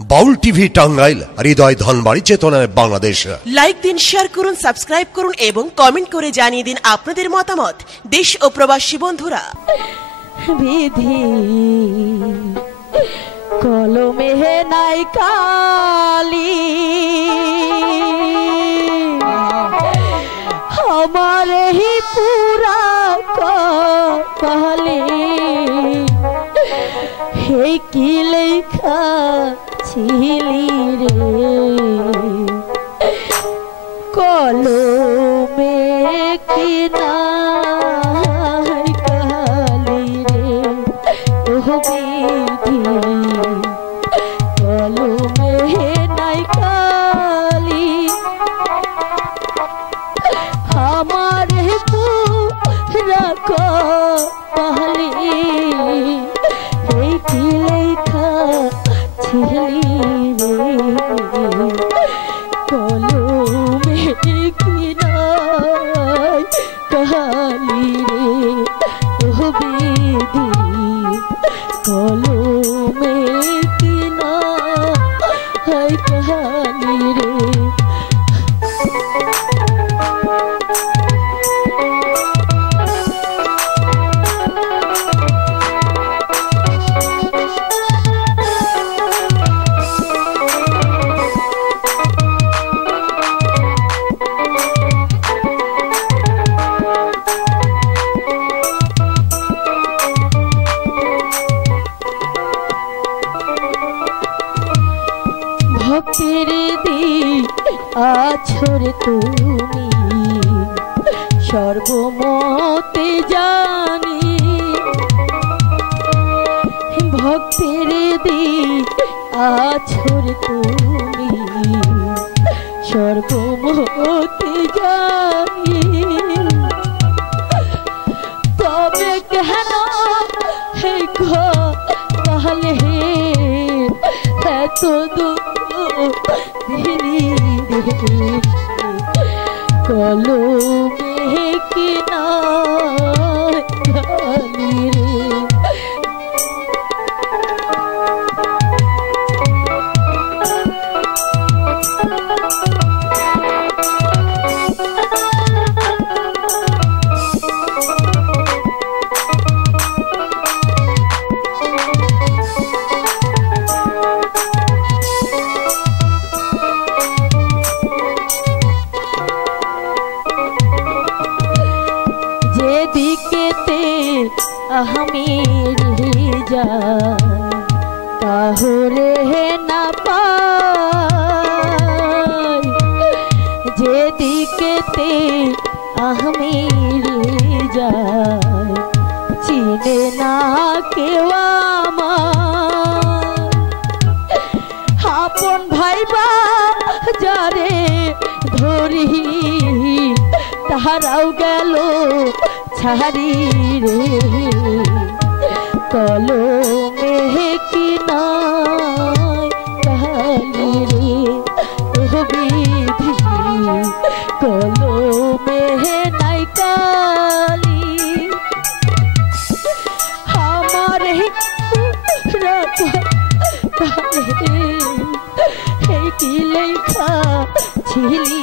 বাউল TV Tangail, হৃদয় ধনবাড়ি, চেতনায় Bangladesh. Like দিন, share করুন, সাবস্ক্রাইব করুন এবং কমেন্ট করে জানিয়ে দিন আপনাদের মতামত। দেশ ও প্রবাসী বন্ধুরা, বিধি কলমে নাই কালি, আমার হি পুরা কপালে হে কি লেখা ছিলি রে, কলমে কি নাই কালি রে, ও বিধি কলমে নাই কালি, আমার পুরা কপালে এই কি লেখা ছিলি রে, কলমে কি নাই কালি রে, ও বিধি কলমে কি নাই কালি রে। ভক্তির দিক আছরে তুমি সর্বমতে জানি, ভক্তির দিক আছরে তুমি সর্বমতে জানি, তবে কেন হে তাহলে এত দুঃখ দিলি রে, কলমে কি নাই কালি রে। যেদিকেতে আমি যাই তাহলে না পাই, যেদিকেতে আমি যাই চিনে না কেউ আমার, আপন ভাইবা যারে ধরি তাহারাও গেল ছাড়ি রে, কলমে কি নাই কালি রে, ও বিধি কলমে নাই কালি, আমার পুরা কপালে কি লেখা ছিলি